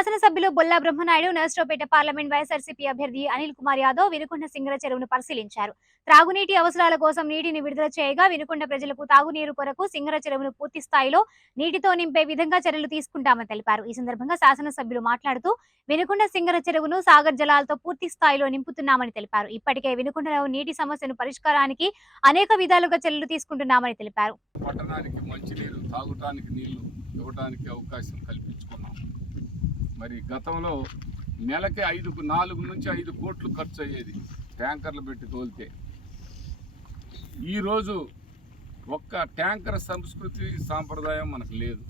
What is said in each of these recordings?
శాసనసభ్యులు బొల్లా బ్రహ్మనాయుడు నర్సరావుపేట పార్లమెంట్ వైఎస్ఆర్సీపీ అభ్యర్థి అనిల్ కుమార్ యాదవ్ వినుకొండ సింగర చెరువును పరిశీలించారు. త్రాగునీటి అవసరాల కోసం నీటిని విడుదల చేయగా వినుకొండ ప్రజలకు తాగునీరు కొరకు సింగర చెరువును పూర్తి స్థాయిలో నీటితో నింపే విధంగా చర్యలు తీసుకుంటామని తెలిపారు. ఈ సందర్భంగా శాసనసభ్యులు మాట్లాడుతూ వినుకొండ సింగర చెరువును సాగర్ జలాలతో పూర్తి స్థాయిలో నింపుతున్నామని తెలిపారు. ఇప్పటికే వినుకొండలో నీటి సమస్యను పరిష్కారానికి అనేక విధాలుగా చర్యలు తీసుకుంటున్నామని తెలిపారు. పట్టణానికి మంచినీరు, తాగటానికి నీళ్లు ఇవ్వడానికి అవకాశం కల్పించుకున్నాం. మరి గతంలో నెలకి 4 నుంచి 5 కోట్లు ఖర్చు అయ్యేది ట్యాంకర్లు పెట్టి తోలితే. ఈరోజు ఒక్క ట్యాంకర్ సంస్కృతి సాంప్రదాయం మనకు లేదు.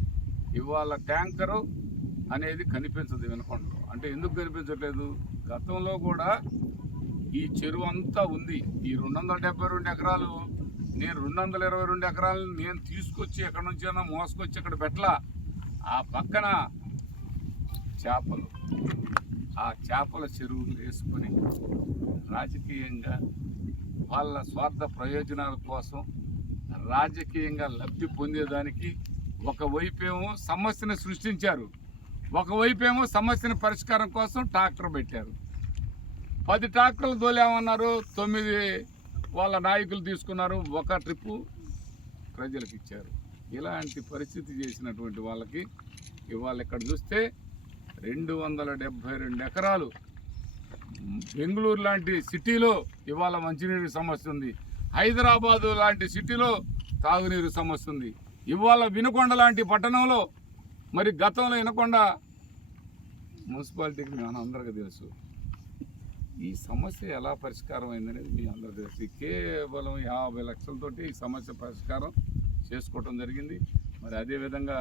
ఇవాళ ట్యాంకరు అనేది కనిపించదు వినకొండలో. అంటే ఎందుకు కనిపించట్లేదు? గతంలో కూడా ఈ చెరువు అంతా ఉంది. ఈ 272 ఎకరాలు నేను 222 ఎకరాలను నేను తీసుకొచ్చి ఎక్కడి నుంచైనా మోసుకొచ్చి ఇక్కడ పెట్టలా. ఆ పక్కన చేపలు, ఆ చేపల చెరువులు వేసుకొని రాజకీయంగా వాళ్ళ స్వార్థ ప్రయోజనాల కోసం రాజకీయంగా లబ్ధి పొందేదానికి ఒకవైపేమో సమస్యను సృష్టించారు, ఒకవైపేమో సమస్యను పరిష్కారం కోసం ట్రాక్టర్ పెట్టారు. 10 ట్రాక్టర్లు తోలేమన్నారు, 9 వాళ్ళ నాయకులు తీసుకున్నారు, ఒక ట్రిప్పు ప్రజలకు ఇచ్చారు. ఇలాంటి పరిస్థితి చేసినటువంటి వాళ్ళకి ఇవాళ ఇక్కడ చూస్తే 272 ఎకరాలు బెంగళూరు లాంటి సిటీలో ఇవాళ మంచినీరు సమస్య ఉంది. హైదరాబాదు లాంటి సిటీలో తాగునీరు సమస్య ఉంది. ఇవాళ వినుకొండ లాంటి పట్టణంలో మరి గతంలో వినుకొండ మున్సిపాలిటీకి మీ అందరికీ తెలుసు. ఈ సమస్య ఎలా పరిష్కారం అయిందనేది మీ అందరికీ తెలుసు. కేవలం 50 లక్షలతోటి ఈ సమస్య పరిష్కారం చేసుకోవటం జరిగింది. మరి అదేవిధంగా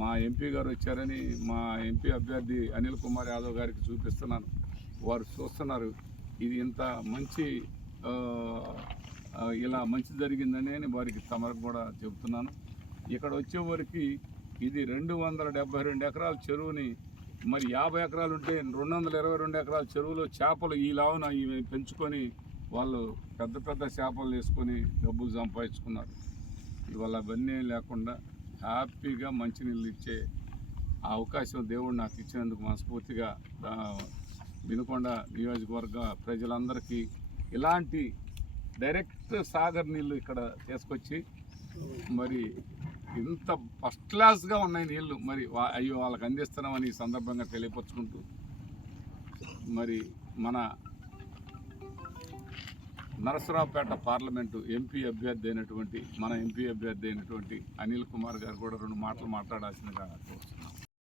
మా ఎంపీ గారు వచ్చారని మా ఎంపీ అభ్యర్థి అనిల్ కుమార్ యాదవ్ గారికి చూపిస్తున్నాను. వారు చూస్తున్నారు ఇది ఇంత మంచి ఇలా మంచి జరిగిందని వారికి తమకు కూడా చెబుతున్నాను. ఇక్కడ వచ్చేవారికి ఇది 272 ఎకరాల చెరువుని మరి 50 ఎకరాలు ఉంటే 222 ఎకరాల చెరువులో చేపలు ఈ లావున పెంచుకొని వాళ్ళు పెద్ద పెద్ద చేపలు వేసుకొని డబ్బులు సంపాదించుకున్నారు. ఇవాళ అవన్నీ లేకుండా హ్యాపీగా మంచినీళ్ళు ఇచ్చే ఆ అవకాశం దేవుడు నాకు ఇచ్చినందుకు మనస్ఫూర్తిగా వినుకొండ నియోజకవర్గ ప్రజలందరికీ ఇలాంటి డైరెక్ట్ సాగర్ నీళ్ళు ఇక్కడ తీసుకొచ్చి మరి ఇంత ఫస్ట్ క్లాస్గా ఉన్నాయి నీళ్ళు మరి అయ్యో వాళ్ళకి అందిస్తున్నామని ఈ సందర్భంగా తెలియపరుచుకుంటూ మరి మన నరసరావుపేట పార్లమెంటు ఎంపీ అభ్యర్థి అయినటువంటి అనిల్ కుమార్ గారు కూడా 2 మాటలు మాట్లాడాల్సిందిగా కోరుతున్నాం.